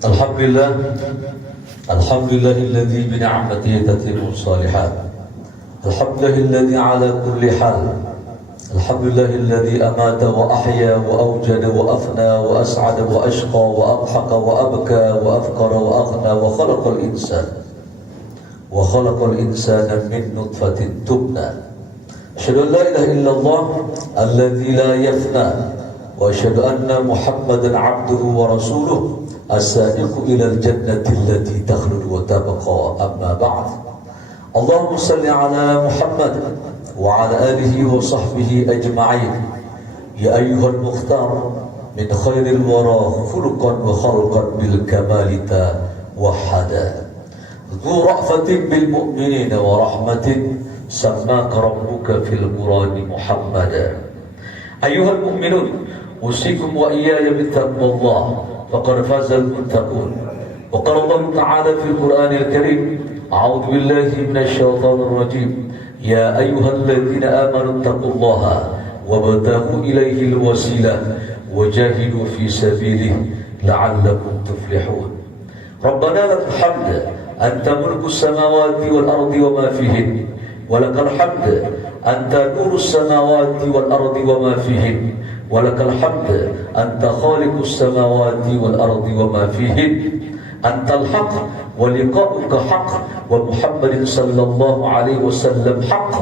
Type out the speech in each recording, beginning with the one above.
Alhamdulillah, Alhamdulillahilladzi bi ni'matihi tatimmu shalihat. Alhamdulillahilladzi ala kulli hal. Alhamdulillahilladzi amata wa ahya wa awjada wa afna wa as'ada wa ashqa wa adhaka wa abka wa afqara wa aghna wa khalaqal insana min nutfatin tubna. Asyhadu an la ilaha illallah alladzi la yafna wa asyhadu anna Muhammadan 'abduhu wa rasuluh as-sadiqu ilal jannati allati takhlud wa tabqa. Amma ba'd. Allahumma salli ala Muhammad wa ala alihi wa sahbihi ajma'in. Ya ayyuhal mukhtar min khairil wara khuluqan wa khalqan bil kamalita wahada. Dhu ra'fatin bil mu'minina wa rahmatin sammaka rabbuka fil qur'ani Muhammadan. Ayyuhal mu'minun usikum wa iyaya bittaqwallah فقد فاز المتقون. وقال الله تعالى في القرآن الكريم أعوذ بالله من الشيطان الرجيم يا أيها الذين آمنوا اتقوا الله وابتغوا إليه الوسيلة وجاهدوا في سبيله لعلكم تفلحون. ربنا لك الحمد أنت ملك السماوات والأرض وما فيهن ولك الحمد أنت نور السماوات والأرض وما فيهن ولك الحمد أنت خالق السماوات والأرض وما فيهن أنت الحق ولقاؤك حق ومحمد صلى الله عليه وسلم حق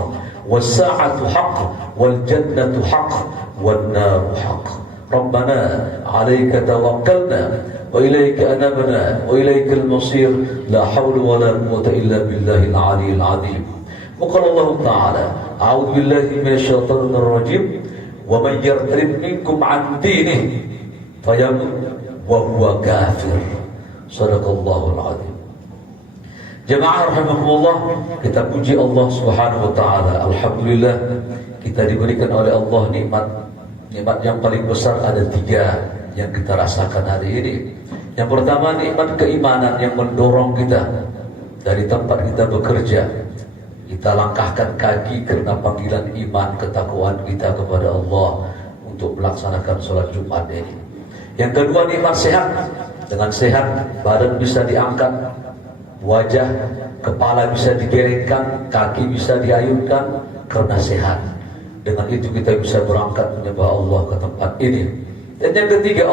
والساعة حق والجنة حق والنار حق. ربنا عليك توكلنا وإليك أنبنا وإليك المصير لا حول ولا قوة إلا بالله العلي العظيم. وقال الله تعالى أعوذ بالله من الشيطان الرجيم ومن يرتد منكم عن دينه فيمت وهو كافر. Sadaqallahul azim. Jemaah rahimakumullah, kita puji Allah Subhanahu wa taala. Alhamdulillah kita diberikan oleh Allah nikmat yang paling besar. Ada 3 yang kita rasakan hari ini. Yang pertama, nikmat keimanan yang mendorong kita dari tempat kita bekerja. Kita langkahkan kaki karena panggilan iman ketakwaan kita kepada Allah untuk melaksanakan sholat Jumat ini. Yang kedua, nikmat sehat. Dengan sehat, badan bisa diangkat, wajah, kepala bisa digelengkan, kaki bisa diayunkan karena sehat. Dengan itu kita bisa berangkat menyembah Allah ke tempat ini. Dan yang ketiga,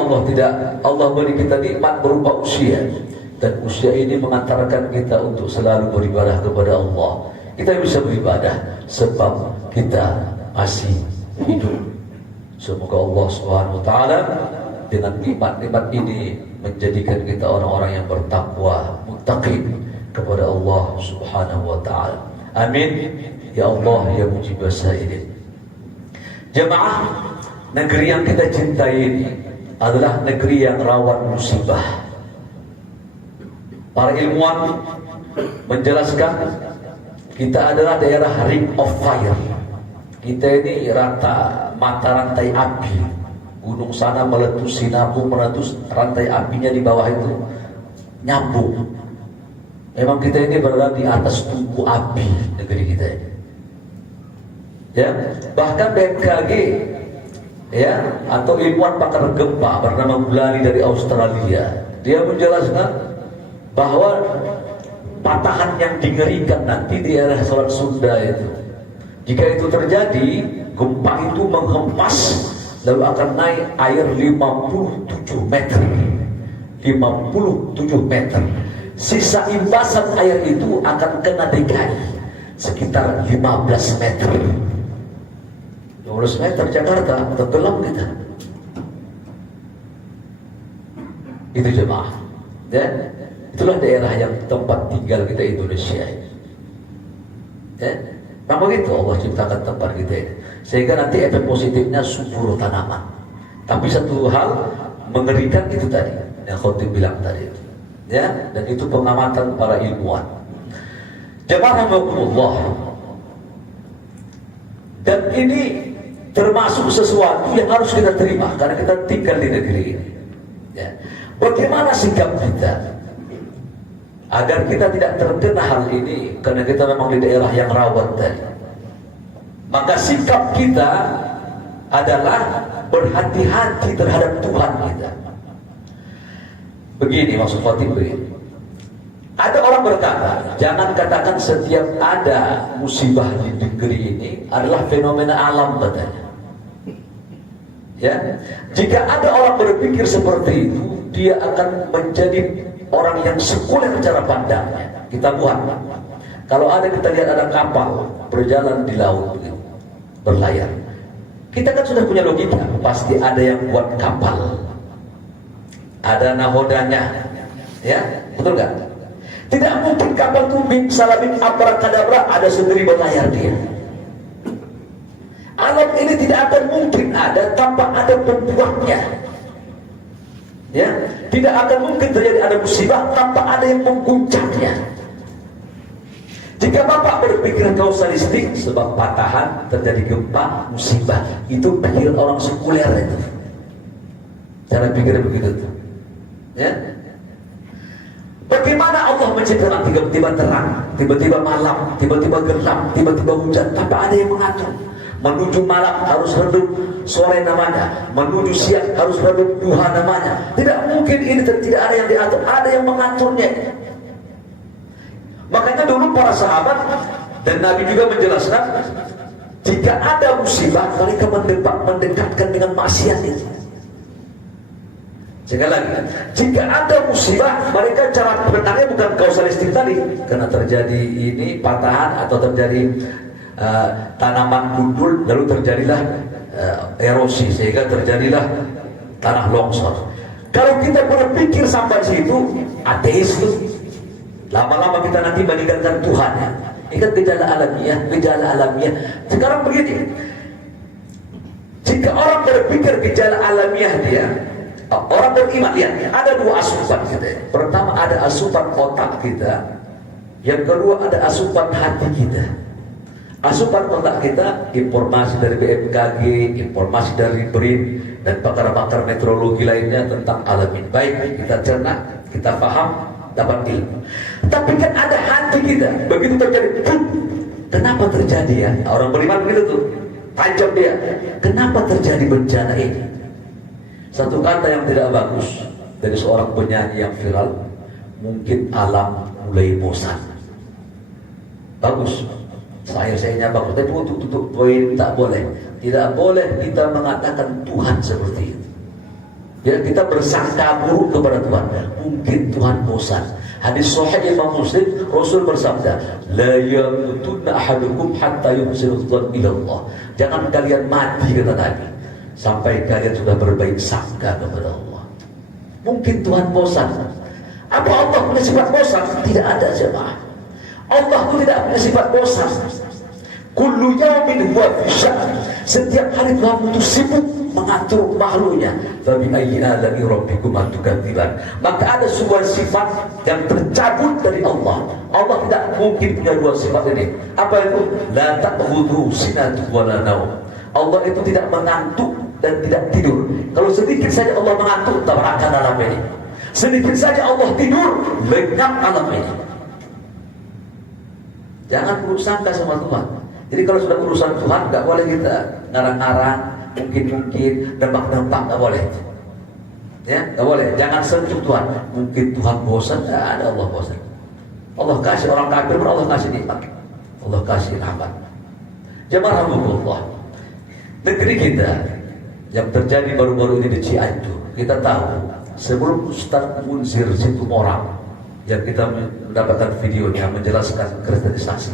Allah beri kita nikmat berupa usia. Dan usia ini mengantarkan kita untuk selalu beribadah kepada Allah. Kita bisa beribadah sebab kita masih hidup. Semoga Allah Subhanahu wa taala dengan nikmat-nikmat ini menjadikan kita orang-orang yang bertakwa, muttaqin kepada Allah Subhanahu wa taala. Amin ya Allah ya mujibas sa'ilin. Jemaah, negeri yang kita cintai ini adalah negeri yang rawan musibah. Para ilmuwan menjelaskan kita adalah daerah ring of fire. Kita ini mata rantai api. Gunung sana meletus, sinabung meletus, rantai apinya di bawah itu nyambung. Memang kita ini berada di atas tungku api negeri kita ini. Ya, bahkan BMKG ya atau ilmuwan pakar gempa bernama Bulani dari Australia, dia menjelaskan bahwa patahan yang dingerikan nanti di daerah Selat Sunda itu, jika itu terjadi, gempa itu menghempas lalu akan naik air 57 meter. 57 meter. Sisa imbasan air itu akan kena DKI sekitar 15 meter. 15 meter Jakarta tenggelam kita. Itu jemaah. Ya, itulah daerah yang tempat tinggal kita Indonesia. Ya, memang begitu Allah ciptakan tempat kita ini. Sehingga nanti efek positifnya subur tanaman. Tapi satu hal mengerikan itu tadi yang khotib bilang tadi itu. Ya, dan itu pengamatan para ilmuwan. Jemaah rahimakumullah. Dan ini termasuk sesuatu yang harus kita terima karena kita tinggal di negeri ini. Ya. Bagaimana sikap kita agar kita tidak terkena hal ini karena kita memang di daerah yang rawan tadi. Maka sikap kita adalah berhati-hati terhadap Tuhan kita. Begini maksud khotib begini. Ada orang berkata, jangan katakan setiap ada musibah di negeri ini adalah fenomena alam katanya. Ya, jika ada orang berpikir seperti itu, dia akan menjadi orang yang sekuler cara pandangnya. Kita buat. Kalau ada kita lihat ada kapal berjalan di laut, berlayar. Kita kan sudah punya logika, pasti ada yang buat kapal, ada nahodanya, ya, betul nggak? Tidak mungkin kapal itu salabim abrakadabra ada sendiri berlayar dia. Alam ini tidak akan mungkin ada tanpa ada pembuatnya. Ya, tidak akan mungkin terjadi ada musibah tanpa ada yang mengguncangnya. Jika Bapak berpikir kausalistik, sebab patahan terjadi gempa, musibah, itu pikiran orang sekuler itu. Cara pikir begitu tuh. Ya. Bagaimana Allah menciptakan tiba-tiba terang, tiba-tiba malam, tiba-tiba gelap, tiba-tiba hujan, tanpa ada yang mengatur. Menuju malam harus redup sore namanya, menuju siang harus redup duha namanya. Tidak mungkin ini tidak ada yang diatur, ada yang mengaturnya. Makanya dulu para sahabat dan Nabi juga menjelaskan, jika ada musibah mereka mendekatkan dengan maksiat itu. Sekali lagi, jika ada musibah, mereka cara benarnya bukan kausalistik tadi, karena terjadi ini patahan atau terjadi tanaman gundul, lalu terjadilah erosi sehingga terjadilah tanah longsor. Kalau kita berpikir sampai situ, ateis itu, lama-lama kita nanti meninggalkan Tuhan ya. Ingat gejala alamiah. Sekarang begini, jika orang berpikir gejala alamiah dia, orang beriman, lihat, ada dua asupan kita. Pertama ada asupan otak kita, yang kedua ada asupan hati kita. Asupan otak kita, informasi dari BMKG, informasi dari BRIN, dan pakar-pakar meteorologi lainnya tentang alamin. Baik, kita cerna, kita paham, dapat ilmu. Tapi kan ada hati kita, begitu terjadi, kenapa terjadi ya? Orang beriman begitu tuh, tajam dia. Kenapa terjadi bencana ini? Satu kata yang tidak bagus dari seorang penyanyi yang viral, mungkin alam mulai bosan. Bagus, saya bagus, tapi untuk poin tak boleh. Tidak boleh kita mengatakan Tuhan seperti itu. Ya, kita bersangka buruk kepada Tuhan. Mungkin Tuhan bosan. Hadis sahih Imam Muslim, Rasul bersabda, la yamutunna ahadukum hatta yuhsinu dzan ila Allah. Jangan kalian mati, kata Nabi, sampai kalian sudah berbaik sangka kepada Allah. Mungkin Tuhan bosan. Apa Allah punya sifat bosan? Tidak ada, jemaah. Allah itu tidak punya sifat bosan. Kullu yaumin huwa fi sya'n. Setiap hari Tuhan itu sibuk mengatur makhluknya. Fabi ayyi ala'i rabbikuma tukadziban. Maka ada sebuah sifat yang tercabut dari Allah. Allah tidak mungkin punya dua sifat ini. Apa itu? La ta'khudhu sinatun wa la naum. Allah itu tidak mengantuk dan tidak tidur. Kalau sedikit saja Allah mengantuk, tabrakan alam ini. Sedikit saja Allah tidur, lenyap alam ini. Jangan buruk sangka sama Tuhan. Jadi kalau sudah urusan Tuhan, nggak boleh kita ngarang-ngarang, mungkin, nebak-nebak, nggak boleh. Ya, nggak boleh. Jangan sentuh Tuhan. Mungkin Tuhan bosan, nggak ada Allah bosan. Allah kasih orang kafir, Allah kasih nikmat, Allah kasih rahmat. Jemaah Allah, negeri kita yang terjadi baru-baru ini di Cianjur, kita tahu sebelum Ustaz Munzir Situmorang yang kita mendapatkan videonya menjelaskan kristenisasi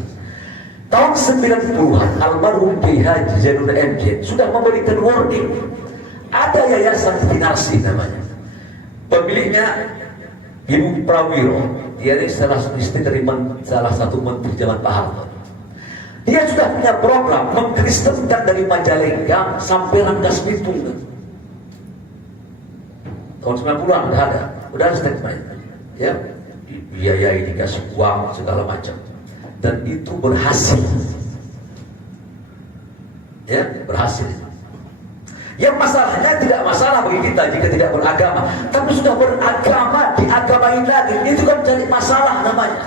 tahun 90-an, almarhum Kiai Haji Zainuddin MJ sudah memberikan warning. Ada yayasan Kinarsi namanya, pemiliknya Ibu Prawiro, dia ini salah istri dari salah satu menteri zaman Pak Harto. Dia sudah punya program mengkristenkan dari Majalengka sampai Rangkas Bitung. Tahun 90-an udah ada statement, ya, dibiayai, dikasih uang segala macam, dan itu berhasil, ya, berhasil. Yang masalahnya tidak masalah bagi kita jika tidak beragama, tapi sudah beragama diagamain lagi, itu kan jadi masalah namanya.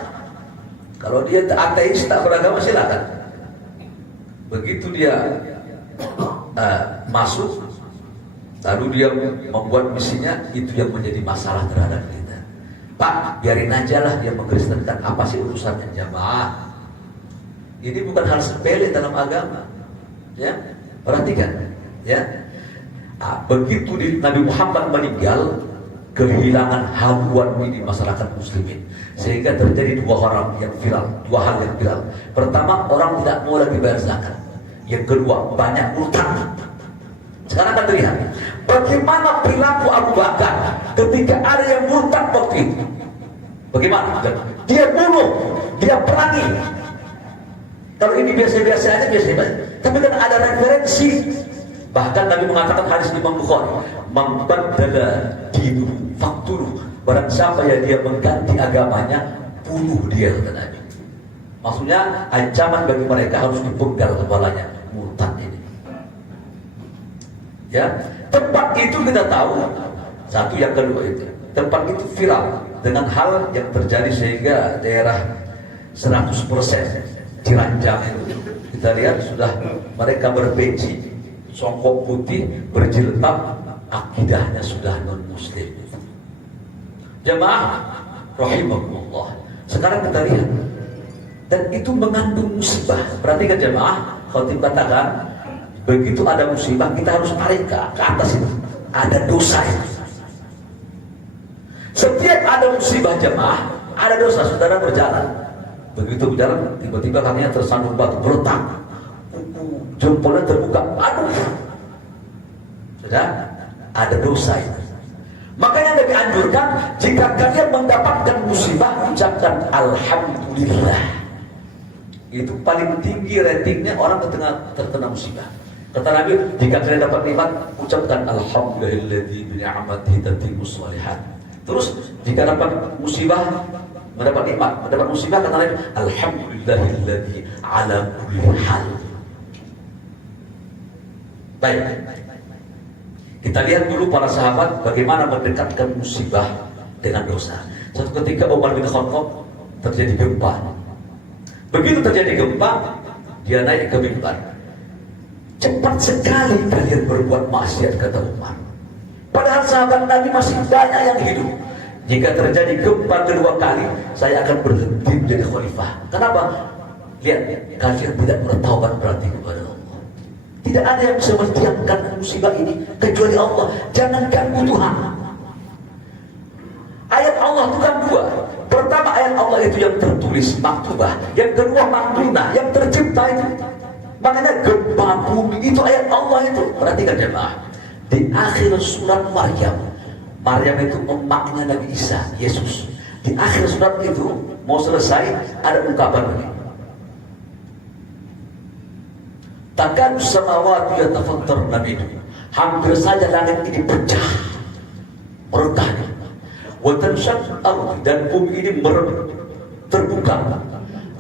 Kalau dia ateis tak beragama silakan. Begitu dia masuk, lalu dia membuat misinya, itu yang menjadi masalah terhadap kita. Pak, biarin aja lah dia mengkristenkan, apa sih urusannya? Jamaah, ini bukan hal sepele dalam agama. Ya, perhatikan. Ya, begitu Nabi Muhammad meninggal, kehilangan haluan di masyarakat muslimin, sehingga terjadi dua hal yang viral. Pertama, orang tidak mau lagi bayar zakat. Yang kedua, banyak utang. Sekarang akan terlihat bagaimana perilaku Abu Bakar ketika ada yang murtad waktu itu. Bagaimana? Dia bunuh, dia perangi. Kalau ini biasa-biasa aja, biasa-biasa. Tapi kan ada referensi. Bahkan Nabi mengatakan hadis Imam Bukhari, "Man baddala dinu faqtuluh." Barang siapa yang dia mengganti agamanya, bunuh dia, kata Nabi. Maksudnya ancaman bagi mereka harus dipenggal kepalanya, murtad ini. Ya, tempat itu kita tahu. Satu, yang kedua itu tempat itu viral dengan hal yang terjadi sehingga daerah 100% Ciranjang itu kita lihat sudah mereka berpeci, songkok putih, berjilbab, akidahnya sudah non muslim. Jemaah rahimahullah. Sekarang kita lihat, dan itu mengandung musibah. Perhatikan jemaah, khatib katakan, begitu ada musibah kita harus tarik ke atas itu. Ada dosa itu. Setiap ada musibah jemaah, ada dosa. Saudara berjalan, begitu berjalan tiba-tiba kakinya tersandung batu, berletak, jempolnya terbuka, aduh, sudah ada dosa itu. Makanya Nabi anjurkan, jika kalian mendapatkan musibah, ucapkan alhamdulillah. Itu paling tinggi ratingnya orang terkena musibah. Kata Nabi, jika kalian dapat nikmat, ucapkan alhamdulillahilladzi bi ni'matihi tatimmus shalihat. Terus jika dapat musibah, mendapat nikmat, mendapat musibah, kata Nabi, alhamdulillahilladzi ala kulli hal. Baik. Kita lihat dulu para sahabat bagaimana mendekatkan musibah dengan dosa. Suatu ketika Umar bin Khattab terjadi gempa. Begitu terjadi gempa, dia naik ke mimbar. Cepat sekali kalian berbuat maksiat, kata Umar. Padahal sahabat Nabi masih banyak yang hidup. Jika terjadi gempa kedua kali, saya akan berhenti menjadi khalifah. Kenapa? Lihat, kalian tidak bertaubat berarti kepada Allah. Tidak ada yang bisa mendiamkan musibah ini kecuali Allah. Jangankan Tuhan. Ayat Allah itu kan dua. Pertama, ayat Allah itu yang tertulis, maktubah. Yang kedua, maknuna, yang tercipta itu. Makanya gempa bumi itu ayat Allah itu. Perhatikan jemaah. Di akhir surat Maryam, Maryam itu emaknya Nabi Isa, Yesus. Di akhir surat itu mau selesai, ada ungkapan ini. Takkan samawati yatafattarna minhu. Hampir saja langit ini pecah, meredah. Wa tanshaqqu al-ardh, dan bumi ini terbuka.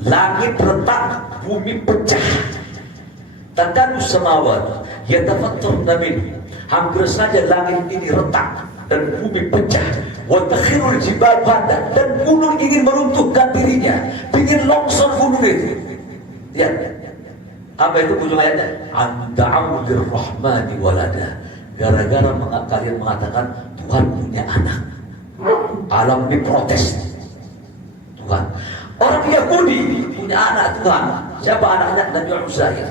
Langit retak, bumi pecah. Takkan samawati yatafattarna minhu. Hampir saja langit ini retak dan bumi pecah. Wa takhirul jibal hadda, dan gunung ingin meruntuhkan dirinya, ingin longsor gunung itu. Ya. Apa itu ujung ayatnya? Anda'u lirrahmani walada. Gara-gara kalian mengatakan Tuhan punya anak. Alam diprotes. Tuhan. Orang Yahudi punya anak Tuhan. Siapa anaknya? Nabi Uzair.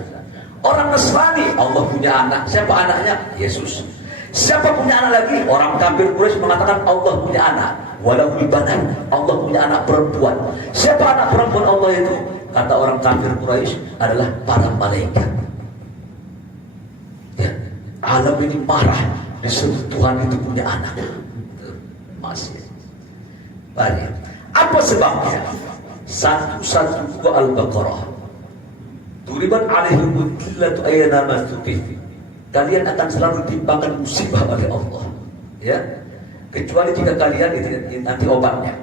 Orang Nasrani, Allah punya anak. Siapa anaknya? Yesus. Siapa punya anak lagi? Orang kafir Quraisy mengatakan Allah punya anak. Walahul banan, Allah punya anak perempuan. Siapa anak perempuan Allah itu? Kata orang kafir Quraisy adalah para malaikat. Ya, alam ini marah disebut Tuhan itu punya anak. Masih. Baik. Apa sebabnya? 112 Al-Baqarah. Duriban alaihim dhillatu ayyana ma tuqif. Kalian akan selalu ditimpakan musibah oleh Allah. Ya. Kecuali jika kalian itu nanti obatnya.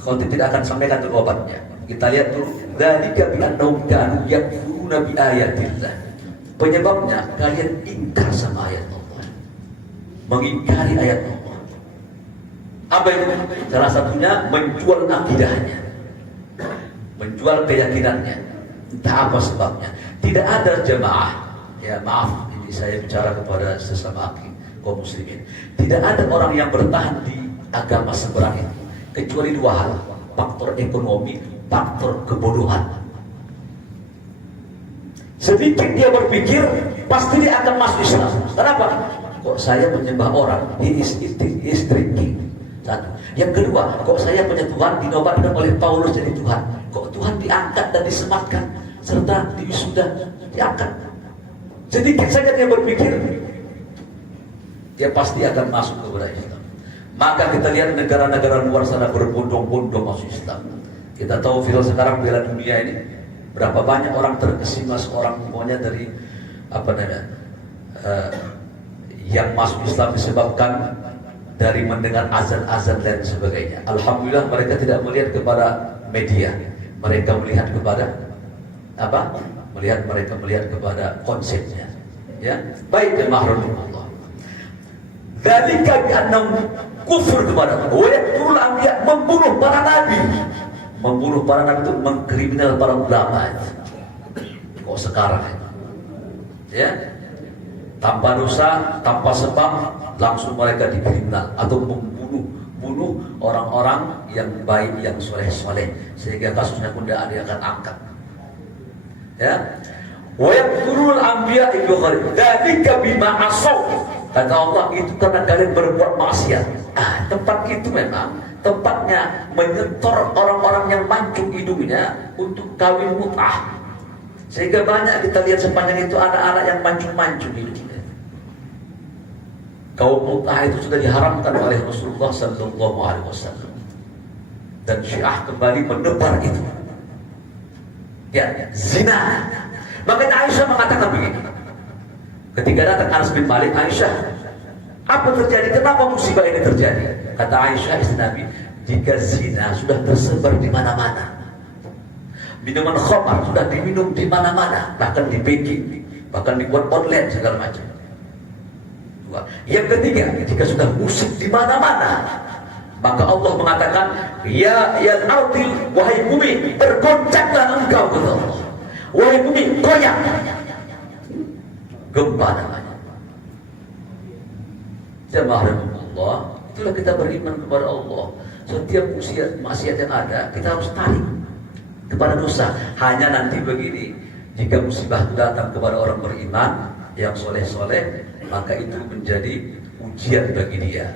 Kalau tidak akan sampaikan itu obatnya. Kita lihat dulu. Dzalika bi annahum kanu yakfuruna bi ayatillah. Penyebabnya kalian ingkar sama ayat Allah. Mengingkari ayat Allah. Apa itu? Salah satunya menjual akidahnya. Menjual keyakinannya. Entah apa sebabnya. Tidak ada jemaah. Ya maaf, ini saya bicara kepada sesama kaum muslimin. Tidak ada orang yang bertahan di agama seberang itu kecuali dua hal, faktor ekonomi, faktor kebodohan. Sedikit dia berpikir, pasti dia akan masuk Islam. Kenapa? Kok saya menyembah orang? He is drinking. Satu. Yang kedua, kok saya punya Tuhan dinobatkan oleh Paulus jadi Tuhan? Kok Tuhan diangkat dan disematkan serta diwisuda diangkat? Sedikit saja dia berpikir, dia pasti akan masuk kepada Islam. Maka kita lihat negara-negara luar sana berbondong-bondong masuk Islam. Kita tahu viral sekarang Piala Dunia ini, berapa banyak orang terkesima, seorang semuanya dari yang masuk Islam disebabkan dari mendengar azan-azan dan sebagainya. Alhamdulillah mereka tidak melihat kepada media, mereka melihat kepada apa? Mereka melihat kepada konsepnya. Ya, baik Allah. Dzalika bi annahum kufur kepada Allah. Wa yaqtulul anbiya, membunuh para nabi. Membunuh para nabi itu mengkriminal para ulama. Kok sekarang ya? Tanpa dosa, tanpa sebab, langsung mereka dikriminal atau membunuh orang-orang yang baik, yang soleh-soleh, sehingga kasusnya pun tidak ada yang akan angkat. Ya, wa yaqtulul anbiya bi ghairi dzalika bima asaw. Kata Allah, itu karena kalian berbuat maksiat. Tempat itu memang tempatnya menyetor orang-orang yang mancung hidungnya untuk kawin mut'ah. Sehingga banyak kita lihat sepanjang itu anak-anak yang mancung-mancung hidungnya. Kaum mut'ah itu sudah diharamkan oleh Rasulullah sallallahu alaihi wasallam. Dan Syiah kembali menebar itu. Ya, zina. Makanya Aisyah mengatakan begini. Ketika datang Anas bin Malik, Aisyah, apa terjadi? Kenapa musibah ini terjadi? Kata Aisyah istri Nabi, jika zina sudah tersebar di mana-mana, minuman khamar sudah diminum di mana-mana, bahkan di baking, bahkan dibuat online segala macam. Dua. Yang ketiga, jika sudah musik di mana-mana, maka Allah mengatakan, ya ardi, wahai bumi, bergoncanglah engkau kepada Allah. Wahai bumi, goyang. Gempa namanya. Jemaah Allah, itulah kita beriman kepada Allah. Setiap maksiat yang ada, kita harus tarik kepada dosa. Hanya nanti begini, jika musibah datang kepada orang beriman yang soleh-soleh, maka itu menjadi ujian bagi dia.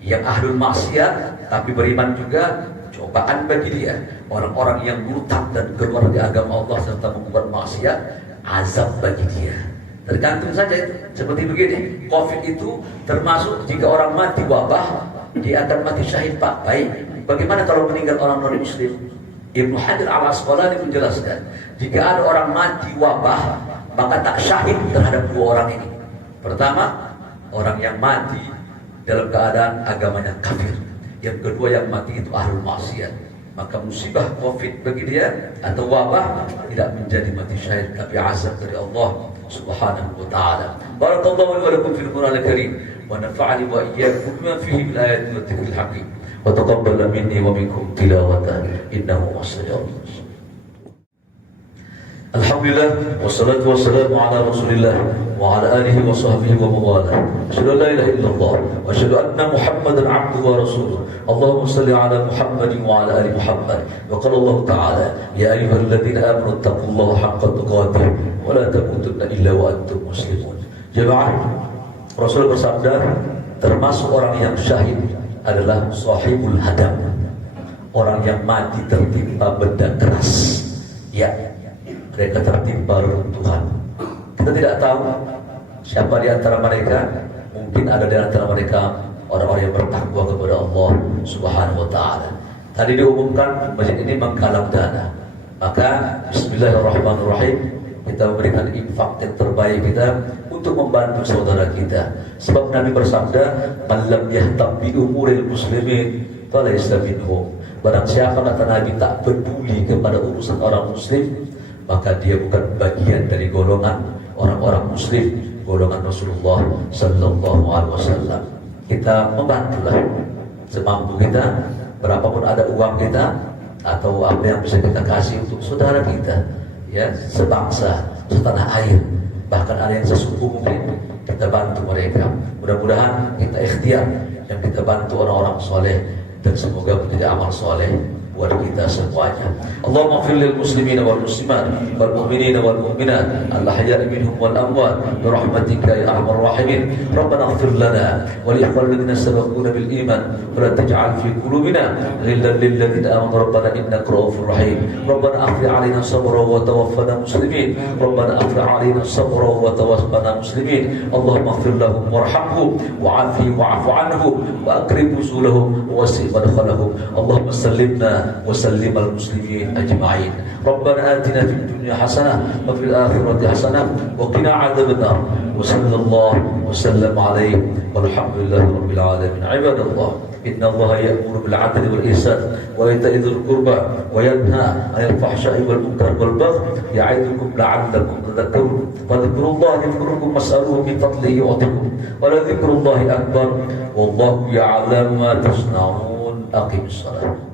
Yang ahlul maksiat tapi beriman juga cobaan bagi dia. Orang-orang yang murtad dan keluar dari agama Allah serta membuat maksiat, azab bagi dia. Tergantung saja itu. Seperti begini, COVID itu termasuk jika orang mati wabah, dia akan mati syahid, Pak. Baik, bagaimana kalau meninggal orang non-muslim? Ibnu Hajar al-Asqalani menjelaskan, jika ada orang mati wabah, maka tak syahid terhadap dua orang ini. Pertama, orang yang mati dalam keadaan agamanya kafir. Yang kedua, yang mati itu ahlul maksiat. Maka musibah COVID bagi dia atau wabah tidak menjadi mati syahid, tapi azab dari Allah Subhanahu wa ta'ala. Barakallahu wa lakum fil Qur'anil Karim wa nafa'ani wa iyyakum bima fihi min ayatin wa dzikril hakim. Wa taqabbal minni wa minkum tilawatan innahu as-sami'ul alim. Alhamdulillah wassalatu wassalamu ala Rasulillah wa ala alihi wa sahbihi wa mawala. Asyhadu an la ilaha illallah wa asyhadu anna Muhammadan 'abduhu wa rasuluh. Allahumma shalli ala Muhammadin wa ala ali Muhammad. Wa qala Allah ta'ala, ya ayyuhalladzina amanu taqullaha haqqa tuqatih wa la tamutunna illa wa antum muslimun. Jemaah, Rasul bersabda, termasuk orang yang syahid adalah sahibul hadam, orang yang mati tertimpa benda keras. Ya, mereka tertimpa reruntuhan. Kita tidak tahu siapa di antara mereka. Mungkin ada di antara mereka orang-orang yang bertakwa kepada Allah Subhanahu wa ta'ala. Tadi diumumkan masjid ini menggalang dana. Maka bismillahirrahmanirrahim, kita memberikan infak yang terbaik kita untuk membantu saudara kita. Sebab Nabi bersabda, "Man lam yahtam bi umuril muslimin falaysa minhum." Barang siapa, kata Nabi, tak peduli kepada urusan orang muslim, maka dia bukan bagian dari golongan orang-orang muslim, golongan Rasulullah sallallahu alaihi wasallam. Kita membantulah semampu kita, berapapun ada uang kita atau apa yang bisa kita kasih untuk saudara kita, ya, sebangsa, setanah air, bahkan ada yang sesuku mungkin, kita bantu mereka. Mudah-mudahan kita ikhtiar yang kita bantu orang-orang soleh dan semoga menjadi amal soleh buat kita semuanya. Allahumma fir lil muslimina wal muslimat wal mu'minina wal mu'minat al ahya'i minhum wal amwat bi rahmatika ya arhamar rahimin. Rabbana ighfir lana wa li ikhwanina sabaquna bil iman wa la taj'al fi qulubina ghillan lil ladzina amanu rabbana innaka ra'ufur rahim. Rabbana afri 'alaina sabra wa tawaffana muslimin. Rabbana afri 'alaina sabra wa tawaffana muslimin. Allahumma ighfir lahum warhamhum wa'afi wa'fu 'anhum wa akrim nuzulahum wa wasi' madkhalahum. Allahumma sallimna وسلم المسلمين أجمعين. ربنا آتنا في الدنيا حسنة وفي الآخرة حسنة وقنا عذاب النار. وصلى الله وسلم عليه والحمد لله رب العالمين. عباد الله إن الله يأمر بالعدل والإحسان وإيتاء ذي القربى وينهى عن الفحشاء والمنكر والبغي يعظكم لعلكم تذكرون. فاذكروا الله يذكركم واسألوه من فضله يعطكم ولذكر الله أكبر والله يعلم ما تصنعون. أقم الصلاة.